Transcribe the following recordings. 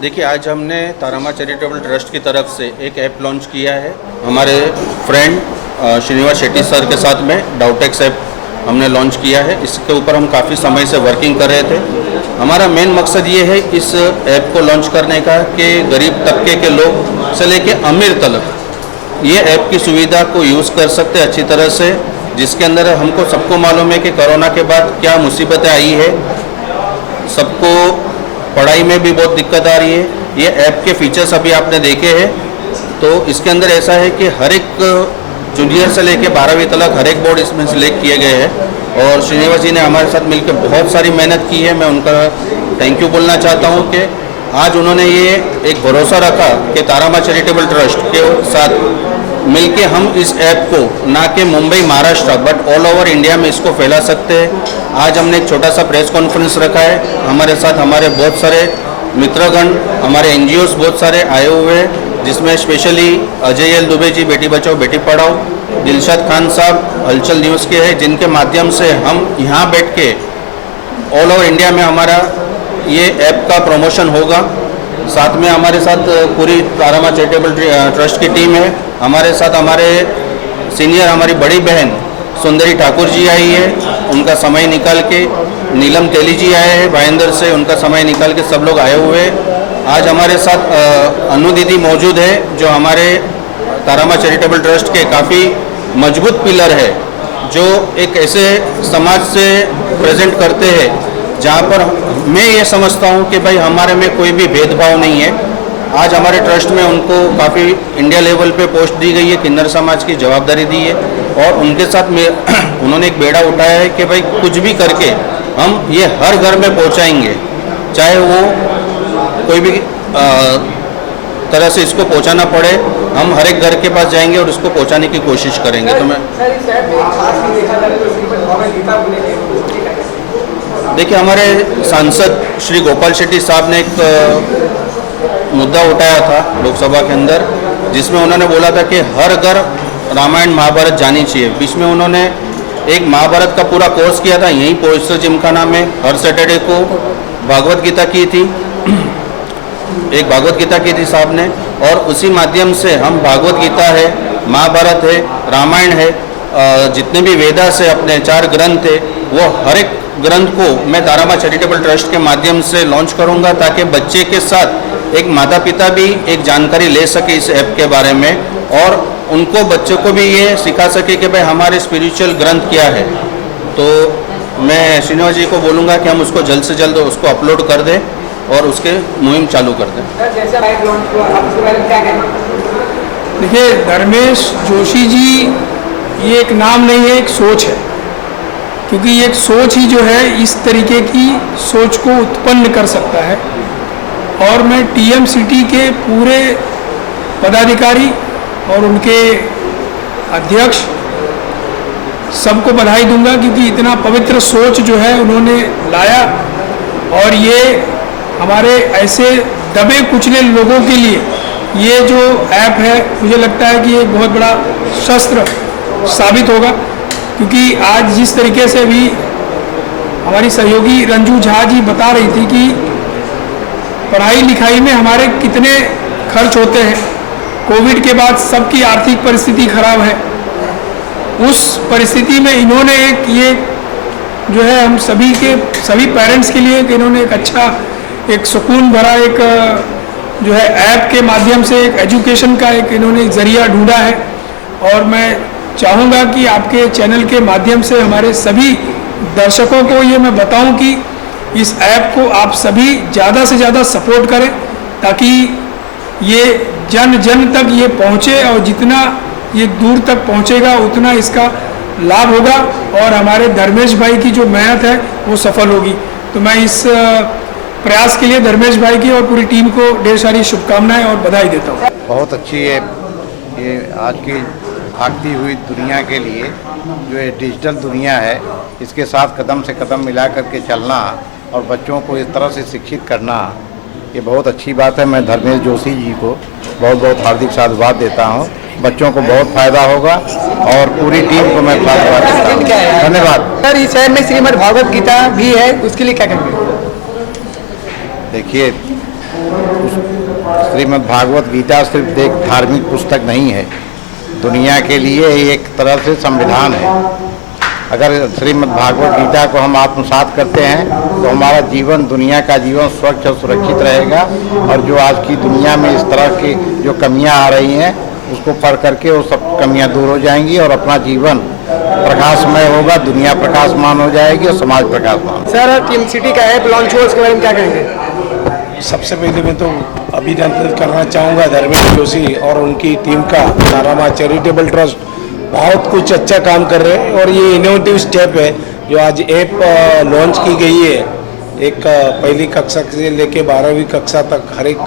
देखिए, आज हमने तारामा चैरिटेबल ट्रस्ट की तरफ से एक ऐप लॉन्च किया है हमारे फ्रेंड श्रीनिवास शेट्टी सर के साथ में। डाउटेक्स ऐप हमने लॉन्च किया है। इसके ऊपर हम काफ़ी समय से वर्किंग कर रहे थे। हमारा मेन मकसद ये है इस ऐप को लॉन्च करने का कि गरीब तबके के लोग से लेके अमीर तक ये ऐप की सुविधा को यूज़ कर सकते अच्छी तरह से, जिसके अंदर हमको सबको मालूम है कि कोरोना के बाद क्या मुसीबतें आई है, सबको पढ़ाई में भी बहुत दिक्कत आ रही है। ये ऐप के फीचर्स अभी आपने देखे हैं, तो इसके अंदर ऐसा है कि हर एक जूनियर से लेके 12वीं तक हर एक बोर्ड इसमें सिलेक्ट किए गए हैं और श्रीनिवास जी ने हमारे साथ मिलकर बहुत सारी मेहनत की है। मैं उनका थैंक यू बोलना चाहता हूँ कि आज उन्होंने ये एक भरोसा रखा कि तारामा चैरिटेबल ट्रस्ट के साथ मिलके हम इस ऐप को ना कि Mumbai Maharashtra but all over India में इसको फैला सकते हैं। आज हमने एक छोटा सा प्रेस कॉन्फ्रेंस रखा है। हमारे साथ हमारे बहुत सारे मित्रगण, हमारे एनजीओस बहुत सारे आए हुए हैं, जिसमें स्पेशली अजय एल दुबे जी बेटी बचाओ बेटी पढ़ाओ, दिलशाद खान साहब हलचल न्यूज़ के हैं, जिनके माध्यम से हम यहाँ बैठ के ऑल ओवर इंडिया में हमारा ये ऐप का प्रमोशन होगा। साथ में हमारे साथ पूरी तारामा चैरिटेबल ट्रस्ट की टीम है। हमारे साथ हमारे सीनियर हमारी बड़ी बहन सुंदरी ठाकुर जी आई है, उनका समय निकाल के। नीलम तेली जी आए हैं भाईंदर से, उनका समय निकाल के सब लोग आए हुए हैं। आज हमारे साथ अनु दीदी मौजूद है, जो हमारे तारामा चैरिटेबल ट्रस्ट के काफ़ी मजबूत पिलर है, जो एक ऐसे समाज से प्रेजेंट करते हैं जहाँ पर मैं ये समझता हूँ कि भाई हमारे में कोई भी भेदभाव नहीं है। आज हमारे ट्रस्ट में उनको काफ़ी इंडिया लेवल पे पोस्ट दी गई है, किन्नर समाज की जवाबदारी दी है और उनके साथ में उन्होंने एक बेड़ा उठाया है कि भाई कुछ भी करके हम ये हर घर में पहुँचाएंगे, चाहे वो कोई भी तरह से इसको पहुँचाना पड़े, हम हर एक घर के पास जाएंगे और उसको पहुँचाने की कोशिश करेंगे। तो मैं देखिए, हमारे सांसद श्री गोपाल शेट्टी साहब ने एक मुद्दा उठाया था लोकसभा के अंदर, जिसमें उन्होंने बोला था कि हर घर रामायण महाभारत जानी चाहिए। बीच में उन्होंने एक महाभारत का पूरा कोर्स किया था यहीं पोस्टर जिमखाना में। हर सैटरडे को भागवत गीता की थी, एक भागवत गीता की थी साहब ने, और उसी माध्यम से हम भागवत गीता है, महाभारत है, रामायण है, जितने भी वेदा से अपने 4 ग्रंथ है, वो हर एक ग्रंथ को मैं तारामा चैरिटेबल ट्रस्ट के माध्यम से लॉन्च करूंगा, ताकि बच्चे के साथ एक माता पिता भी एक जानकारी ले सके इस ऐप के बारे में और उनको बच्चों को भी ये सिखा सके कि भाई हमारे स्पिरिचुअल ग्रंथ क्या है। तो मैं श्रीनिवास जी को बोलूँगा कि हम उसको जल्द से जल्द उसको अपलोड कर दें और उसके मुहिम चालू कर दें। देखिए, धर्मेश जोशी जी ये एक नाम नहीं है, एक सोच है, क्योंकि ये एक सोच ही जो है इस तरीके की सोच को उत्पन्न कर सकता है। और मैं टीएमसीटी के पूरे पदाधिकारी और उनके अध्यक्ष सबको बधाई दूंगा, क्योंकि इतना पवित्र सोच जो है उन्होंने लाया और ये हमारे ऐसे दबे कुचले लोगों के लिए ये जो ऐप है, मुझे लगता है कि ये बहुत बड़ा शस्त्र साबित होगा। क्योंकि आज जिस तरीके से भी हमारी सहयोगी रंजू झा जी बता रही थी कि पढ़ाई लिखाई में हमारे कितने खर्च होते हैं, कोविड के बाद सबकी आर्थिक परिस्थिति खराब है, उस परिस्थिति में इन्होंने एक ये जो है हम सभी पेरेंट्स के लिए इन्होंने एक अच्छा एक सुकून भरा एक जो है ऐप के माध्यम से एक एजुकेशन का एक इन्होंने एक जरिया ढूंढा है। और मैं चाहूँगा कि आपके चैनल के माध्यम से हमारे सभी दर्शकों को ये मैं बताऊं कि इस ऐप को आप सभी ज़्यादा से ज़्यादा सपोर्ट करें, ताकि ये जन जन तक ये पहुँचे और जितना ये दूर तक पहुँचेगा उतना इसका लाभ होगा और हमारे धर्मेश भाई की जो मेहनत है वो सफल होगी। तो मैं इस प्रयास के लिए धर्मेश भाई की और पूरी टीम को ढेर सारी शुभकामनाएं और बधाई देता हूँ। बहुत अच्छी है ये आज की भागती हुई दुनिया के लिए, जो ये डिजिटल दुनिया है, इसके साथ कदम से कदम मिला करके चलना और बच्चों को इस तरह से शिक्षित करना, ये बहुत अच्छी बात है। मैं धर्मेश जोशी जी को बहुत बहुत हार्दिक साधुवाद देता हूँ। बच्चों को बहुत फायदा होगा और पूरी टीम को मैं साधुवाद देता हूँ। धन्यवाद। सर, इस शहर में श्रीमद् भागवत गीता भी है, उसके लिए क्या कहेंगे? देखिए, श्रीमद् भागवत गीता सिर्फ एक धार्मिक पुस्तक नहीं है, दुनिया के लिए एक तरह से संविधान है। अगर श्रीमद् भागवत गीता को हम आत्मसात करते हैं तो हमारा जीवन, दुनिया का जीवन स्वच्छ और सुरक्षित रहेगा। और जो आज की दुनिया में इस तरह की जो कमियां आ रही हैं उसको पढ़ करके वो सब कमियां दूर हो जाएंगी और अपना जीवन प्रकाशमय होगा, दुनिया प्रकाशमान हो जाएगी और समाज प्रकाशमान। सर, टीम सिटी का ऐप लॉन्च हुआ, उसके बारे में क्या कहेंगे? सबसे पहले मैं तो अभिनंदन करना चाहूँगा धर्मेश जोशी और उनकी टीम का। तारामाँ चैरिटेबल ट्रस्ट बहुत कुछ अच्छा काम कर रहे हैं और ये इनोवेटिव स्टेप है जो आज ऐप लॉन्च की गई है। एक पहली कक्षा से लेके 12वीं कक्षा तक हर एक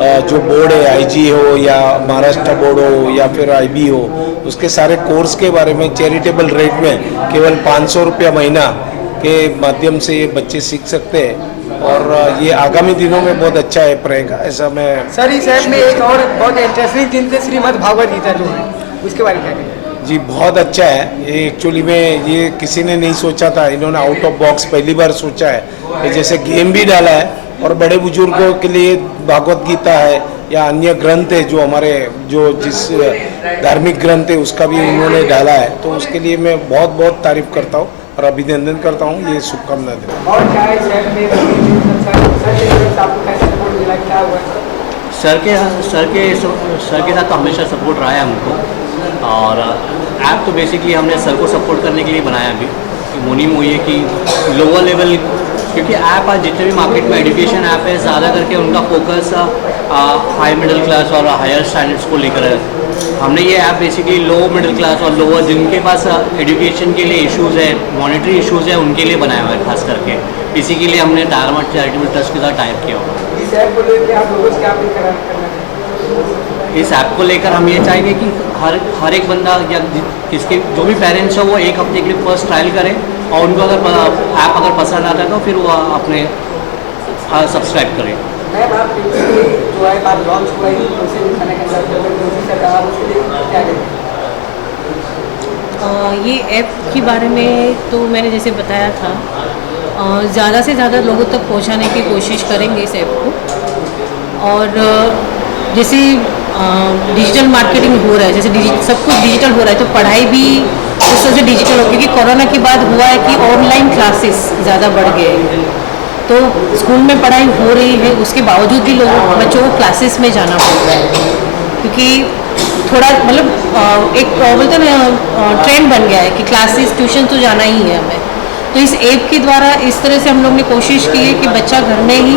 जो बोर्ड है, आईजी हो या महाराष्ट्र बोर्ड हो या फिर आईबी हो, उसके सारे कोर्स के बारे में चैरिटेबल रेट में केवल 500 रुपया महीना के माध्यम से ये बच्चे सीख सकते हैं और ये आगामी दिनों में बहुत अच्छा ऐप रहेगा, ऐसा मैं। सर, इस ऐप में एक और बहुत इंटरेस्टिंग चीज़ है, श्रीमद् भागवत गीता जो है, उसके बारे में क्या कहेंगे? जी, बहुत अच्छा है ये। एक्चुअली में ये किसी ने नहीं सोचा था, इन्होंने आउट ऑफ बॉक्स पहली बार सोचा है कि जैसे गेम भी डाला है और बड़े बुजुर्गों के लिए भागवत गीता है या अन्य ग्रंथ है जो हमारे जो जिस धार्मिक ग्रंथ है उसका भी उन्होंने डाला है, तो उसके लिए मैं बहुत बहुत तारीफ करता हूँ और अभिनंदन करता हूँ। ये शुभकामनाएं देता हूँ। और क्या इस ऐप में आपको कैसे सपोर्ट मिला, क्या हुआ? सर के साथ तो हमेशा सपोर्ट रहा है हमको। और ऐप तो बेसिकली हमने सर को सपोर्ट करने के लिए बनाया अभी कि मोनी मोई है कि लोअर लेवल, क्योंकि ऐप आज जितने भी मार्केट में एजुकेशन ऐप है ज़्यादा करके उनका फोकस हाई मिडिल क्लास और हायर स्टैंडर्ड्स को लेकर है। हमने ये app basically low middle class और लोअर जिनके पास एजुकेशन के लिए इश्यूज़ है, मॉनेटरी इश्यूज़ है, उनके लिए बनाया हुआ है खास करके। इसी के लिए हमने तारामाँ चैरिटेबल ट्रस्ट के साथ टाइप किया हुआ है। इस ऐप को लेकर आप लोगों से क्या अपील करना चाहेंगे? इस ऐप को लेकर हम ये चाहेंगे कि हर एक बंदा या किसके जो भी पेरेंट्स हो वो एक हफ्ते के लिए फर्स्ट ट्रायल करें और उनको अगर ऐप अगर पसंद आता है तो फिर वो अपने सब्सक्राइब करें। मैम, आप जो ऐप आप लॉन्च हुआ है उसे दिखाने के अंदर उसके लिए क्या करेंगे? ये ऐप के बारे में तो मैंने जैसे बताया था, ज़्यादा से ज़्यादा लोगों तक पहुंचाने की कोशिश करेंगे इस ऐप को। और जैसे डिजिटल मार्केटिंग हो रहा है, जैसे सब कुछ डिजिटल हो रहा है तो पढ़ाई भी उस तरह से डिजिटल हो, क्योंकि कोरोना के बाद हुआ है कि ऑनलाइन क्लासेस ज़्यादा बढ़ गए हैं। तो स्कूल में पढ़ाई हो रही है, उसके बावजूद भी बच्चों को क्लासेस में जाना पड़ रहा है, क्योंकि थोड़ा मतलब एक बोलते ना ट्रेंड बन गया है कि क्लासेस ट्यूशन तो जाना ही है हमें। तो इस ऐप के द्वारा इस तरह से हम लोग ने कोशिश की है कि बच्चा घर में ही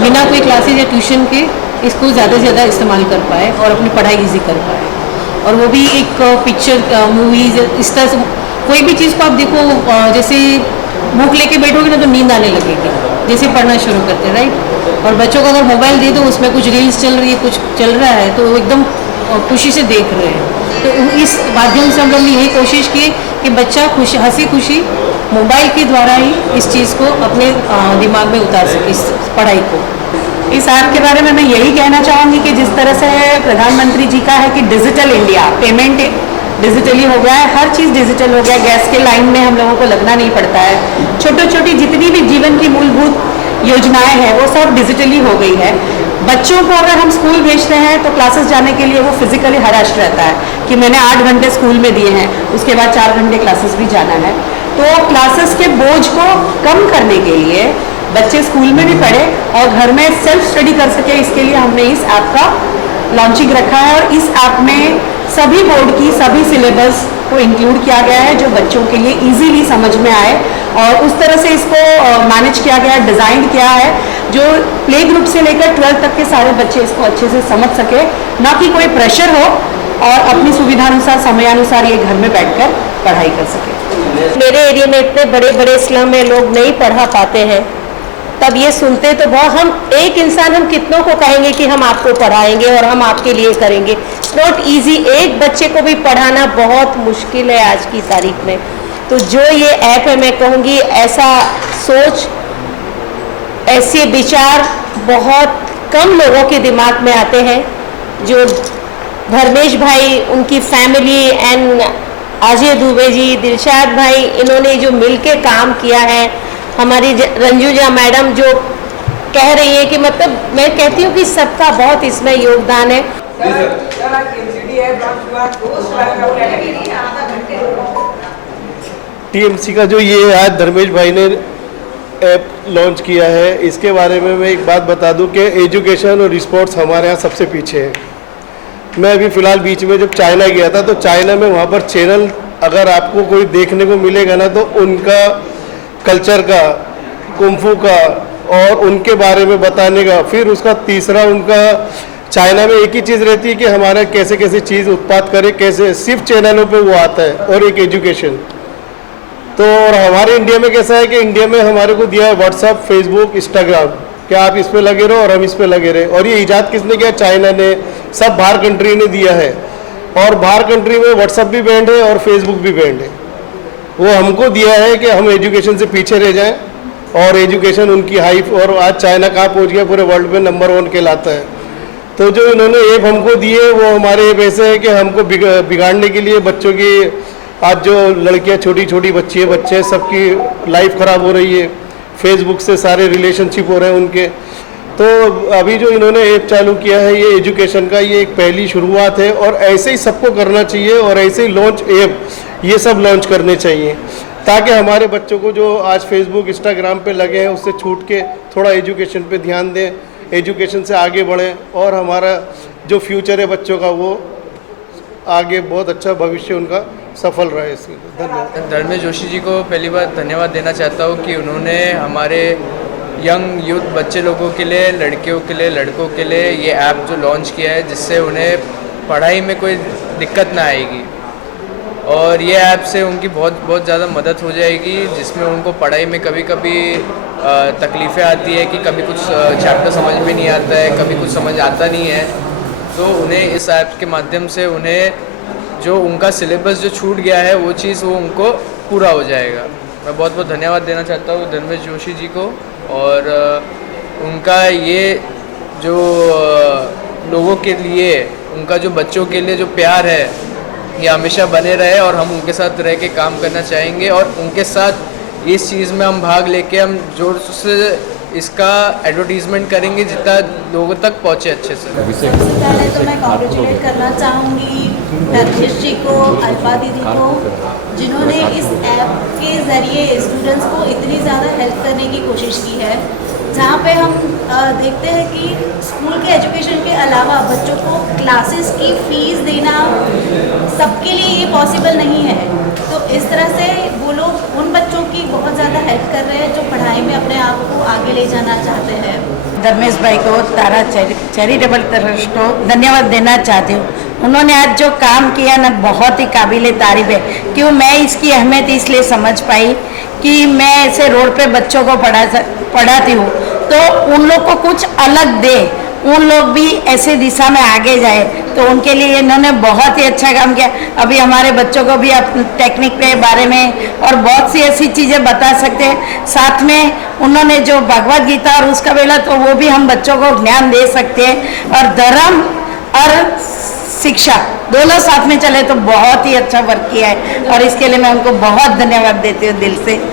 बिना कोई क्लासेस या ट्यूशन के इसको ज़्यादा से ज़्यादा इस्तेमाल कर पाए और अपनी पढ़ाई ईजी कर पाए। और वो भी एक पिक्चर मूवीज़ इस तरह से कोई भी चीज़ को आप देखो, जैसे बुक लेके बैठोगे ना तो नींद आने लगेगी जैसे पढ़ना शुरू करते हैं, राइट। और बच्चों को अगर मोबाइल दे दो, उसमें कुछ रील्स चल रही है, कुछ चल रहा है, तो वो एकदम खुशी से देख रहे हैं। तो इस माध्यम से हम लोग ने यही कोशिश की कि बच्चा हंसी खुशी मोबाइल के द्वारा ही इस चीज़ को अपने दिमाग में उतार सके, इस पढ़ाई को। इस ऐप के बारे में मैं यही कहना चाहूँगी कि जिस तरह से प्रधानमंत्री जी का है कि डिजिटल इंडिया, पेमेंट डिजिटली हो गया है, हर चीज़ डिजिटल हो गया है। गैस के लाइन में हम लोगों को लगना नहीं पड़ता है। छोटी छोटी जितनी भी जीवन की मूलभूत योजनाएं हैं वो सब डिजिटली हो गई है। बच्चों को अगर हम स्कूल भेजते हैं तो क्लासेस जाने के लिए वो फिजिकली हराश रहता है कि मैंने 8 घंटे स्कूल में दिए हैं, उसके बाद 4 घंटे क्लासेस भी जाना है। तो क्लासेस के बोझ को कम करने के लिए बच्चे स्कूल में भी पढ़े और घर में सेल्फ स्टडी कर सके, इसके लिए हमने इस ऐप का लॉन्चिंग रखा है। और इस ऐप में सभी बोर्ड की सभी सिलेबस को इंक्लूड किया गया है जो बच्चों के लिए इजीली समझ में आए, और उस तरह से इसको मैनेज किया गया है, डिज़ाइन किया है जो प्ले ग्रुप से लेकर 12th तक के सारे बच्चे इसको अच्छे से समझ सके, ना कि कोई प्रेशर हो, और अपनी सुविधानुसार समयानुसार ये घर में बैठकर पढ़ाई कर सके। मेरे एरिया में इतने बड़े बड़े स्लम में लोग नहीं पढ़ा पाते हैं, तब ये सुनते तो बहुत, हम एक इंसान हम कितनों को कहेंगे कि हम आपको पढ़ाएंगे और हम आपके लिए करेंगे। इट्स नॉट ईजी, एक बच्चे को भी पढ़ाना बहुत मुश्किल है आज की तारीख में। तो जो ये ऐप है, मैं कहूँगी ऐसा सोच, ऐसे विचार बहुत कम लोगों के दिमाग में आते हैं। जो धर्मेश भाई, उनकी फैमिली एंड अजय दुबे जी, दिलशाद भाई, इन्होंने जो मिलके काम किया है, हमारी रंजूजा मैडम जो कह रही हैं कि मतलब मैं कहती हूँ कि सबका बहुत इसमें योगदान है। टीएमसी का जो ये आज धर्मेश भाई ने ऐप लॉन्च किया है, इसके बारे में मैं एक बात बता दूं कि एजुकेशन और स्पोर्ट्स हमारे यहाँ सबसे पीछे है। मैं अभी फ़िलहाल बीच में जब चाइना गया था तो चाइना में वहाँ पर चैनल अगर आपको कोई देखने को मिलेगा ना तो उनका कल्चर का, कुंफू का और उनके बारे में बताने का। फिर उसका तीसरा उनका चाइना में एक ही चीज़ रहती है कि हमारा कैसे कैसे चीज़ उत्पाद करे, कैसे सिर्फ चैनलों पे वो आता है और एक एजुकेशन। तो और हमारे इंडिया में कैसा है कि इंडिया में हमारे को दिया है व्हाट्सअप, फेसबुक, इंस्टाग्राम, कि आप इस पे लगे रहो और हम इस पे लगे रहे। और ये इजाद किसने किया? चाइना ने, सब बाहर कंट्री ने दिया है। और बाहर कंट्री में व्हाट्सअप भी बैंड है और फेसबुक भी बैंड है। वो हमको दिया है कि हम एजुकेशन से पीछे रह जाएं और एजुकेशन उनकी हाइप। और आज चाइना कहाँ पहुँच गया? पूरे वर्ल्ड में नंबर 1 कहलाता है। तो जो इन्होंने ऐप हमको दिए वो हमारे ऐप ऐसे है कि हमको बिगाड़ने के लिए बच्चों की, आज जो लड़कियां छोटी छोटी बच्ची है, बच्चे सबकी लाइफ ख़राब हो रही है, फेसबुक से सारे रिलेशनशिप हो रहे हैं उनके। तो अभी जो इन्होंने ऐप चालू किया है ये एजुकेशन का, ये एक पहली शुरुआत है और ऐसे ही सबको करना चाहिए और ऐसे ही लॉन्च ऐप ये सब लॉन्च करने चाहिए ताकि हमारे बच्चों को जो आज फेसबुक, इंस्टाग्राम पे लगे हैं उससे छूट के थोड़ा एजुकेशन पे ध्यान दें, एजुकेशन से आगे बढ़ें और हमारा जो फ्यूचर है बच्चों का वो आगे बहुत अच्छा भविष्य उनका सफल रहे। इसके धन्यवाद। धर्मेश जोशी जी को पहली बार धन्यवाद देना चाहता हूँ कि उन्होंने हमारे यंग यूथ बच्चे लोगों के लिए, लड़कियों के लिए, लड़कों के लिए ये ऐप जो लॉन्च किया है जिससे उन्हें पढ़ाई में कोई दिक्कत ना आएगी। और ये ऐप से उनकी बहुत ज़्यादा मदद हो जाएगी, जिसमें उनको पढ़ाई में कभी कभी तकलीफ़ें आती है कि कभी कुछ चैप्टर समझ में नहीं आता है, कभी कुछ समझ आता नहीं है। तो उन्हें इस ऐप के माध्यम से उन्हें जो उनका सिलेबस जो छूट गया है वो चीज़ वो उनको पूरा हो जाएगा। मैं बहुत बहुत धन्यवाद देना चाहता हूँ धर्मेश जोशी जी को। और उनका ये जो लोगों के लिए, उनका जो बच्चों के लिए जो प्यार है ये हमेशा बने रहे और हम उनके साथ रह के काम करना चाहेंगे और उनके साथ इस चीज़ में हम भाग लेके हम जोर से इसका एडवर्टीजमेंट करेंगे जितना लोगों तक पहुँचे अच्छे से। सबसे पहले तो मैं कॉन्ग्रेचुलेट करना चाहूँगी धर्मेश जी को, अल्फा दीदी को, जिन्होंने इस ऐप के ज़रिए स्टूडेंट्स को इतनी ज़्यादा हेल्प करने की कोशिश की है। जहाँ पे हम देखते हैं कि स्कूल के एजुकेशन के अलावा बच्चों को क्लासेस की फ़ीस देना सबके लिए ये पॉसिबल नहीं है। तो इस तरह से वो लोग उन बच्चों की बहुत ज़्यादा हेल्प कर रहे हैं जो पढ़ाई में अपने आप को आगे ले जाना चाहते हैं। धर्मेश भाई को, तारा चैरिटेबल ट्रस्ट को धन्यवाद देना चाहती हूँ। उन्होंने आज जो काम किया ना बहुत ही काबिल तारीफ है। क्यों मैं इसकी अहमियत इसलिए समझ पाई कि मैं ऐसे रोड पे बच्चों को पढ़ाती हूँ तो उन लोग को कुछ अलग दे, उन लोग भी ऐसे दिशा में आगे जाए। तो उनके लिए इन्होंने बहुत ही अच्छा काम किया। अभी हमारे बच्चों को भी टेक्निक के बारे में और बहुत सी ऐसी चीज़ें बता सकते हैं। साथ में उन्होंने जो भगवद गीता और उसका बेला तो वो भी हम बच्चों को ज्ञान दे सकते हैं। और धर्म और शिक्षा दोनों साथ में चले तो बहुत ही अच्छा वर्क किया है और इसके लिए मैं उनको बहुत धन्यवाद देती हूँ दिल से।